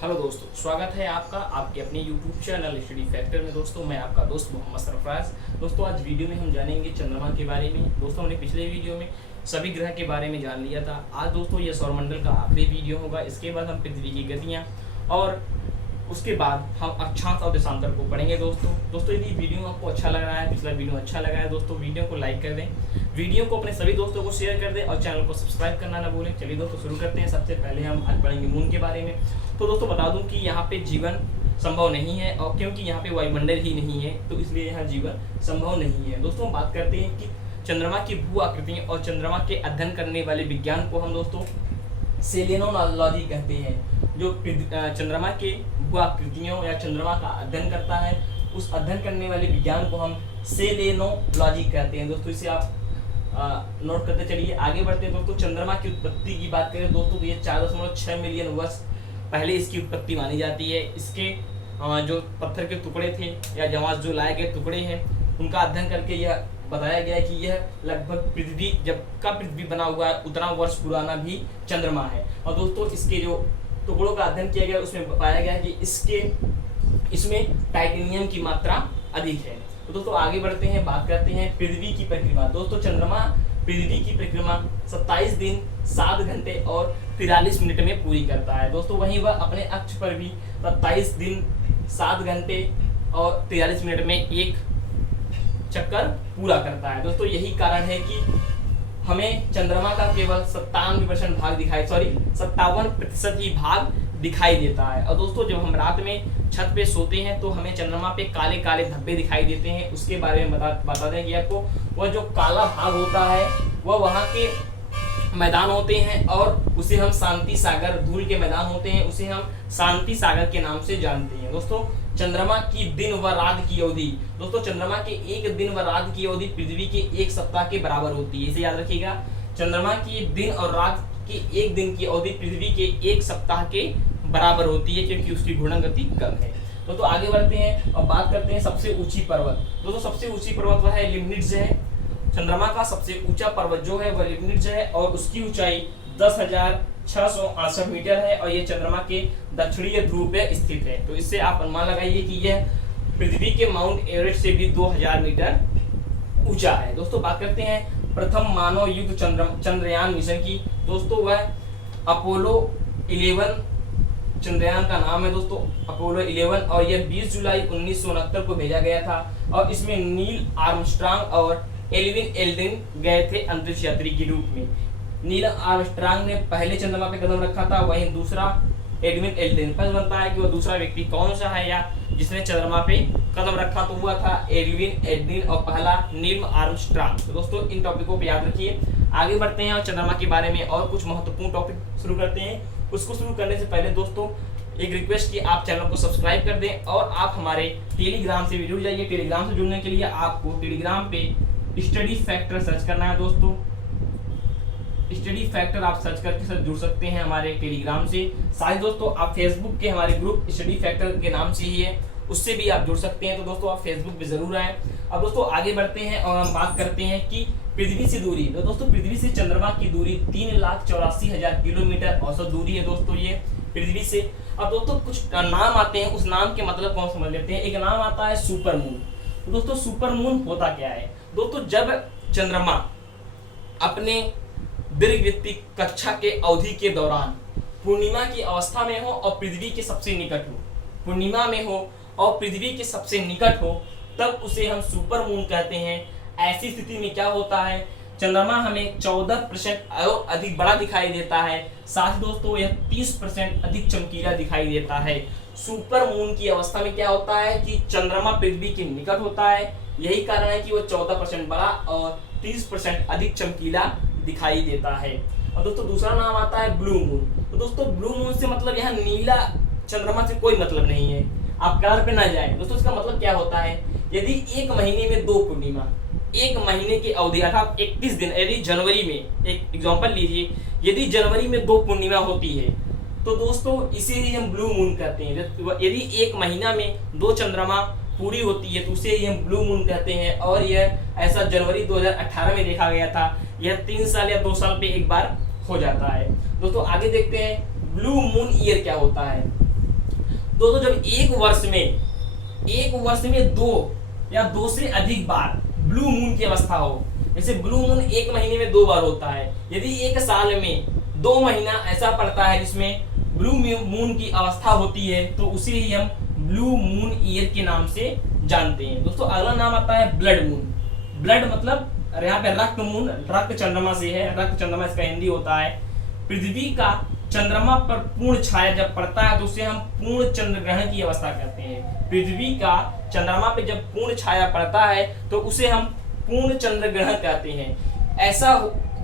Hello दोस्तों, स्वागत है आपका आपके अपने YouTube चैनल स्टडी फैक्टर में। दोस्तों मैं आपका दोस्त मोहम्मद सरफराज। दोस्तों आज वीडियो में हम जानेंगे चंद्रमा के बारे में। दोस्तों हमने पिछले वीडियो में सभी ग्रह के बारे में जान लिया था। आज दोस्तों यह सौरमंडल का आखिरी वीडियो होगा। इसके बाद हम पृथ्वी की गतियाँ और उसके बाद हम अक्षांश और देशांतर को पढ़ेंगे। दोस्तों यदि वीडियो आपको अच्छा लग रहा है, पिछला वीडियो अच्छा लगा है दोस्तों, वीडियो को लाइक कर दें, वीडियो को अपने सभी दोस्तों को शेयर कर दें और चैनल को सब्सक्राइब करना ना भूलें। चलिए दोस्तों शुरू करते हैं। सबसे पहले हम आज पढ़ेंगे मून के बारे में। तो दोस्तों बता दूं कि यहाँ पे जीवन संभव नहीं है, और क्योंकि यहाँ पे वायुमंडल ही नहीं है तो इसलिए यहाँ जीवन संभव नहीं है। दोस्तों बात करते हैं कि चंद्रमा की भू आकृतियाँ और चंद्रमा के अध्ययन करने वाले विज्ञान को हम दोस्तों सेलेनोलॉजी कहते हैं। जो चंद्रमा के भू आकृतियों या चंद्रमा का अध्ययन करता है, उस अध्ययन करने वाले विज्ञान को हम सेलेनोलॉजी कहते हैं। दोस्तों इसे आप नोट करते चलिए। आगे बढ़ते हैं दोस्तों। चंद्रमा की उत्पत्ति की बात करें दोस्तों तो ये 4.6 मिलियन वर्ष पहले इसकी उत्पत्ति मानी जाती है। इसके जो पत्थर के टुकड़े थे या जमात जो लाए गए टुकड़े हैं, उनका अध्ययन करके यह बताया गया है कि यह लगभग पृथ्वी जब का पृथ्वी बना हुआ है उतना वर्ष पुराना भी चंद्रमा है। और दोस्तों इसके जो टुकड़ों का अध्ययन किया गया उसमें पाया गया कि इसमें टाइटेनियम की मात्रा अधिक है। तो दोस्तों आगे बढ़ते हैं, बात करते हैं पृथ्वी की परिक्रमा। दोस्तों चंद्रमा पृथ्वी की परिक्रमा 27 दिन 7 घंटे और 43 मिनट में पूरी करता है। दोस्तों वहीं वह अपने अक्ष पर भी 27 दिन 7 घंटे और 43 मिनट में एक चक्कर पूरा करता है। दोस्तों यही कारण है कि हमें चंद्रमा का केवल 57% ही भाग दिखाई देता है। और दोस्तों जब हम रात में छत पे सोते हैं तो हमें चंद्रमा पे काले काले धब्बे दिखाई देते हैं। उसके बारे में बता दें कि आपको वह जो काला भाग होता है वह वहाँ के मैदान होते हैं और उसे हम शांति सागर, धूल के मैदान होते हैं, उसे हम शांति सागर के नाम से जानते हैं। दोस्तों चंद्रमा की दिन व रात की अवधि, दोस्तों चंद्रमा के एक दिन व रात की अवधि पृथ्वी के एक सप्ताह के बराबर होती है। इसे याद रखिएगा, चंद्रमा की दिन और रात की एक दिन की अवधि पृथ्वी के एक सप्ताह के बराबर होती है, क्योंकि उसकी घूर्णन गति कम है। तो आगे बढ़ते हैं और बात करते हैं सबसे ऊंची पर्वत। दोस्तों सबसे ऊंची पर्वत वह है लिम्निट्ज है। चंद्रमा का सबसे ऊंचा पर्वत जो है वह लिम्निट्ज है और उसकी ऊंचाई 10,668 मीटर है और ये चंद्रमा के दक्षिणीय ध्रुव पे स्थित है। तो इससे आप अनुमान लगाइए कि यह पृथ्वी के माउंट एवरेस्ट से भी 2000 मीटर ऊंचा है। दोस्तों बात करते हैं प्रथम मानव युक्त चंद्रयान मिशन की। दोस्तों वह अपोलो 11 चंद्रयान का नाम है दोस्तों, अपोलो 11, और यह 20 जुलाई 1969 को भेजा गया था और इसमें नील आर्मस्ट्रांग और एल्विन एल्ड्रिन गए थे अंतरिक्ष यात्री के रूप में। नील आर्मस्ट्रांग ने पहले चंद्रमा पे कदम रखा था, वहीं दूसरा एल्विन एल्ड्रिन। पर बनता है कि वह दूसरा व्यक्ति कौन सा है या जिसने चंद्रमा पे कदम रखा, तो हुआ था एल्विन एल्ड्रिन और पहला नील आर्मस्ट्रांग। तो दोस्तों इन टॉपिकों पे याद रखिए। आगे बढ़ते हैं और चंद्रमा के बारे में और कुछ महत्वपूर्ण टॉपिक शुरू करते हैं। उसको शुरू करने से पहले दोस्तों एक रिक्वेस्ट कि आप चैनल को सब्सक्राइब कर दें और आप हमारे टेलीग्राम से भी जुड़ जाइए। टेलीग्राम से जुड़ने के लिए आपको टेलीग्राम पे स्टडी फैक्टर सर्च करना है। दोस्तों स्टडी फैक्टर आप सर्च करके सर जुड़ सकते हैं हमारे टेलीग्राम से। साथ ही दोस्तों आप फेसबुक के हमारे ग्रुप स्टडी फैक्टर के नाम से ही है, उससे भी आप जुड़ सकते हैं। तो दोस्तों आप फेसबुक पे जरूर आए। अब दोस्तों आगे बढ़ते हैं और हम बात करते हैं कि पृथ्वी से दूरी। तो दोस्तों पृथ्वी से चंद्रमा की दूरी 3,84,000 किलोमीटर औसत दूरी है दोस्तों ये पृथ्वी से। अब दोस्तों कुछ नाम आते हैं, उस नाम के मतलब कौन समझ लेते हैं। एक नाम आता है सुपर मून। तो दोस्तों सुपर मून होता क्या है। दोस्तों जब चंद्रमा अपने दीर्घवृत्तीय कक्षा के अवधि के दौरान पूर्णिमा की अवस्था में हो और पृथ्वी के सबसे निकट हो, पूर्णिमा में हो और पृथ्वी के सबसे निकट हो, तब उसे हम सुपर मून कहते हैं। ऐसी स्थिति में क्या होता है, चंद्रमा हमें 14% और अधिक बड़ा दिखाई देता है। साथ ही दोस्तों यह 30% अधिक चमकीला दिखाई देता है। सुपर मून की अवस्था में क्या होता है कि चंद्रमा पृथ्वी के निकट होता है, यही कारण है कि वो 14% बड़ा और 30% अधिक चमकीला दिखाई देता है। और दोस्तों दूसरा नाम आता है ब्लू मून। तो दोस्तों ब्लू मून से मतलब यहाँ नीला चंद्रमा से कोई मतलब नहीं है, आप कलर पे ना जाएं। दोस्तों इसका मतलब क्या होता है, यदि एक महीने में 2 पूर्णिमा, एक महीने की अवधि अर्थात 31 दिन, यदि जनवरी में, एक एग्जांपल लीजिए, यदि जनवरी में 2 पूर्णिमा होती है तो दोस्तों इसे ही हम ब्लू मून कहते हैं। यदि एक महीना में 2 चंद्रमा पूरी होती है तो उसे ही हम ब्लू मून कहते हैं। और यह ऐसा जनवरी 2018 में देखा गया था। यह 3 साल या 2 साल पे एक बार हो जाता है। दोस्तों आगे देखते हैं ब्लू मून ईयर क्या होता है। दोस्तों जब एक वर्ष में दो या दो से अधिक बार ब्लू मून की अवस्था हो, जैसे ब्लू मून एक महीने में 2 बार होता है, यदि एक साल में 2 महीना ऐसा पड़ता है जिसमें ब्लू मून की अवस्था होती है तो उसे ही हम ब्लू मून ईयर के नाम से जानते हैं। दोस्तों अगला नाम आता है ब्लड मून। ब्लड मतलब यहाँ पे रक्त मून, रक्त चंद्रमा से है, रक्त चंद्रमा इसका हिंदी होता है। पृथ्वी का चंद्रमा पर पूर्ण छाया जब पड़ता है तो उसे हम पूर्ण चंद्र ग्रहण की अवस्था कहते हैं। पृथ्वी का चंद्रमा पे जब पूर्ण छाया पड़ता है तो उसे हम पूर्ण चंद्र ग्रहण कहते हैं। ऐसा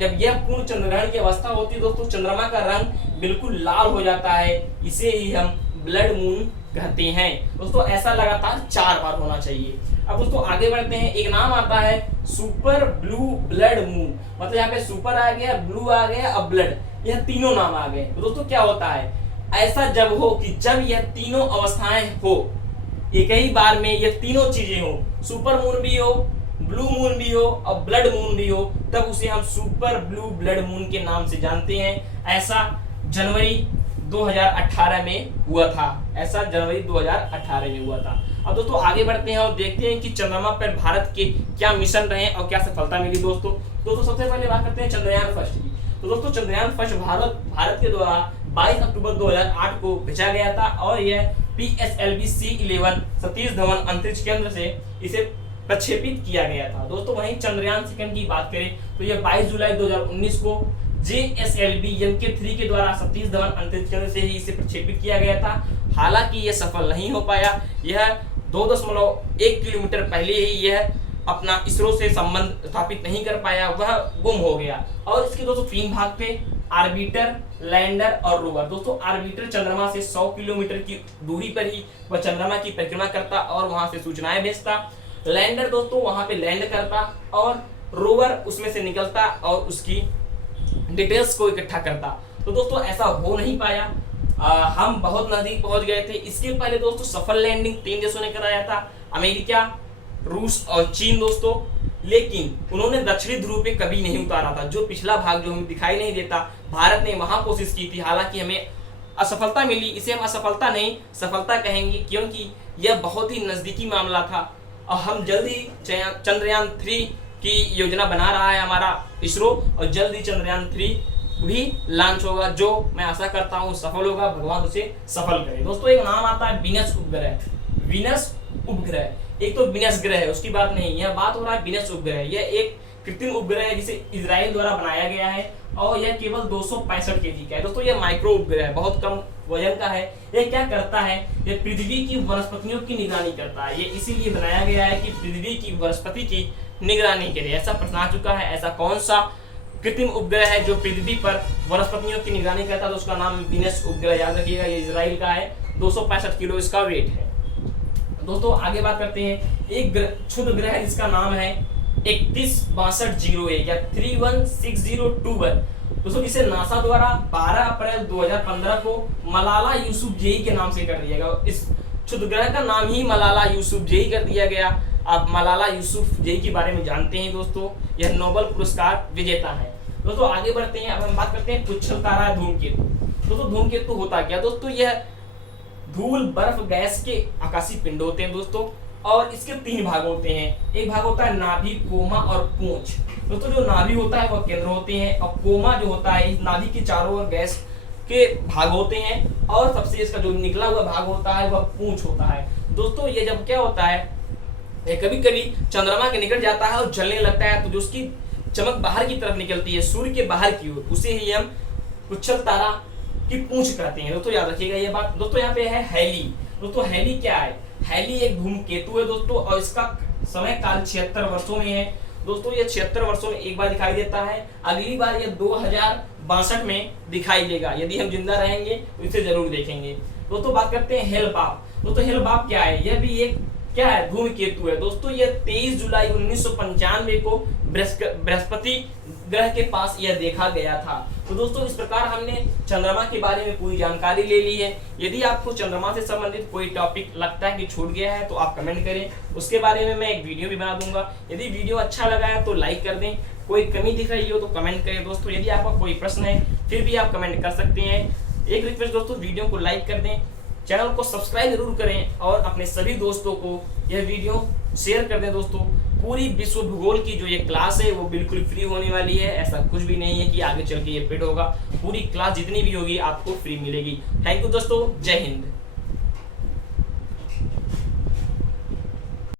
जब यह पूर्ण चंद्र ग्रहण की अवस्था होती है दोस्तों, चंद्रमा का रंग बिल्कुल लाल हो जाता है, इसे ही हम ब्लड मून कहते हैं। दोस्तों ऐसा लगातार 4 बार होना चाहिए। अब दोस्तों आगे बढ़ते हैं। एक नाम आता है सुपर ब्लू ब्लड मून, मतलब यहाँ पे सुपर आ गया, ब्लू आ गया, अब ब्लड, यह तीनों नाम आ गए। तो दोस्तों क्या होता है, ऐसा जब हो कि जब यह तीनों अवस्थाएं हो एक ही बार में, ये तीनों चीजें हो, सुपर मून भी हो, ब्लू मून भी हो और ब्लड मून भी हो, तब उसे हम सुपर ब्लू ब्लड मून के नाम से जानते हैं। ऐसा जनवरी 2018 में हुआ था, ऐसा जनवरी 2018 में हुआ था। अब दोस्तों आगे बढ़ते हैं और देखते हैं कि चंद्रमा पर भारत के क्या मिशन रहे और क्या सफलता मिली। दोस्तों सबसे पहले बात करते हैं चंद्रयान फर्स्ट की। तो दोस्तों चंद्रयान फर्स्ट भारत के द्वारा 22 अक्टूबर 2008 को भेजा गया था और यह PSLV C11 सतीश धवन अंतरिक्ष केंद्र से इसे प्रक्षेपित किया गया था। दोस्तों वहीं चंद्रयान सेकंड की बात करें तो यह 22 जुलाई 2019 को JSLV MK3 के द्वारा सतीश धवन अंतरिक्ष केंद्र से ही इसे प्रक्षेपित किया गया था। हालांकि यह सफल नहीं हो पाया, यह 2.1 किलोमीटर पहले ही यह अपना इसरो से संबंध स्थापित नहीं कर पाया, वह गुम हो गया। और इसके दोस्तों 3 भाग थे, आर्बिटर, लैंडर और रोवर। दोस्तों आर्बिटर चंद्रमा से 100 किलोमीटर की दूरी पर ही वह चंद्रमा की परिक्रमा करता और वहां से सूचनाएं भेजता। लैंडर दोस्तों वहां पे लैंड करता और रोवर उसमें से निकलता और उसकी डिटेल्स को इकट्ठा करता। तो दोस्तों ऐसा हो नहीं पाया, हम बहुत नजदीक पहुंच गए थे। इसके पहले दोस्तों सफल लैंडिंग 3 देशों ने कराया था, अमेरिका, रूस और चीन दोस्तों, लेकिन उन्होंने दक्षिणी ध्रुव पे कभी नहीं उतारा था। जो पिछला भाग जो हमें दिखाई नहीं देता, भारत ने वहां कोशिश की थी, हालांकि हमें असफलता मिली। इसे हम असफलता नहीं सफलता कहेंगे क्योंकि यह बहुत ही नजदीकी मामला था और हम जल्द ही चंद्रयान 3 की योजना बना रहा है हमारा इसरो, और जल्द ही चंद्रयान 3 भी लॉन्च होगा, जो मैं आशा करता हूँ सफल होगा, भगवान उसे सफल करे। दोस्तों एक नाम आता है वीनस उपग्रह। वीनस उपग्रह, एक तो वीनस ग्रह है उसकी बात नहीं, यह बात हो रहा है वीनस उपग्रह। यह एक कृत्रिम उपग्रह है जिसे इजराइल द्वारा बनाया गया है और यह केवल 265 kg का है। दोस्तों यह माइक्रो उपग्रह है, बहुत कम वजन का है। यह क्या करता है, यह पृथ्वी की वनस्पतियों की निगरानी करता है। ये इसीलिए बनाया गया है कि पृथ्वी की वनस्पति की निगरानी के लिए। ऐसा प्रश्न आ चुका है, ऐसा कौन सा कृत्रिम उपग्रह है जो पृथ्वी पर वनस्पतियों की निगरानी करता है, तो उसका नाम वीनस उपग्रह, याद रखिएगा। ये इजराइल का है, 265 किलो इसका वेट है। दोस्तों आगे बात करते हैं एक क्षुद्र ग्रह जिसका नाम है 316201 या 316021। दोस्तों जिसे नासा द्वारा 12 अप्रैल 2015 को मलाला यूसुफजई के नाम से कर दिया गया। इस क्षुद्र ग्रह का नाम ही मलाला यूसुफजई कर दिया गया। आप मलाला यूसुफजई के बारे में जानते हैं दोस्तों, यह नोबेल पुरस्कार विजेता है। दोस्तों आगे बढ़ते हैं, अब हम बात करते हैं पुच्छल तारा धूमकेतु। दोस्तों धूमकेतु होता क्या, दोस्तों यह धूल बर्फ गैस के आकाशीय पिंड होते हैं दोस्तों, और इसके 3 भाग होते हैं। एक भाग होता है नाभि, कोमा और पूंछ। दोस्तों जो नाभि होता है वह केंद्र होते हैं और कोमा जो होता है इस नाभि के चारों ओर गैस के भाग होते हैं, और सबसे इसका जो निकला हुआ भाग होता है वह पूंछ होता है। दोस्तों ये जब क्या होता है, कभी कभी चंद्रमा के निकट जाता है और जलने लगता है, तो जो उसकी चमक बाहर की तरफ निकलती है, सूर्य के बाहर की ओर, उसे ही हम पुच्छल तारा की पूंछ कहते हैं। दोस्तों याद रखिएगा ये बात। दोस्तों यहाँ पे है हैली। दोस्तों हैली क्या है, हैली एक धूमकेतु है दोस्तों, और इसका समय काल 76 वर्षों में है। दोस्तों ये 76 वर्षों में एक बार दिखाई देता है, अगली बार ये 2062 में दिखाई देगा। यदि हम जिंदा रहेंगे तो इसे जरूर देखेंगे। दोस्तों बात करते हैं हेल-बाब। दोस्तों हेल-बाब क्या है, यह भी एक क्या है, धूमकेतु है। दोस्तों यह 23 जुलाई 1995 को बृहस्पति ग्रह के पास यह देखा गया था। तो दोस्तों इस प्रकार हमने चंद्रमा के बारे में पूरी जानकारी ले ली है। यदि आपको चंद्रमा से संबंधित कोई टॉपिक लगता है कि छूट गया है तो आप कमेंट करें, उसके बारे में मैं एक वीडियो भी बना दूंगा। यदि वीडियो अच्छा लगा है तो लाइक कर दें, कोई कमी दिख रही हो तो कमेंट करें दोस्तों। यदि आपका कोई प्रश्न है फिर भी आप कमेंट कर सकते हैं। एक रिक्वेस्ट दोस्तों, वीडियो को लाइक कर दें, चैनल को सब्सक्राइब जरूर करें और अपने सभी दोस्तों को यह वीडियो शेयर कर दें। दोस्तों पूरी विश्व भूगोल की जो ये क्लास है वो बिल्कुल फ्री होने वाली है, ऐसा कुछ भी नहीं है कि आगे चल के ये पेड होगा। पूरी क्लास जितनी भी होगी आपको फ्री मिलेगी। थैंक यू दोस्तों, जय हिंद।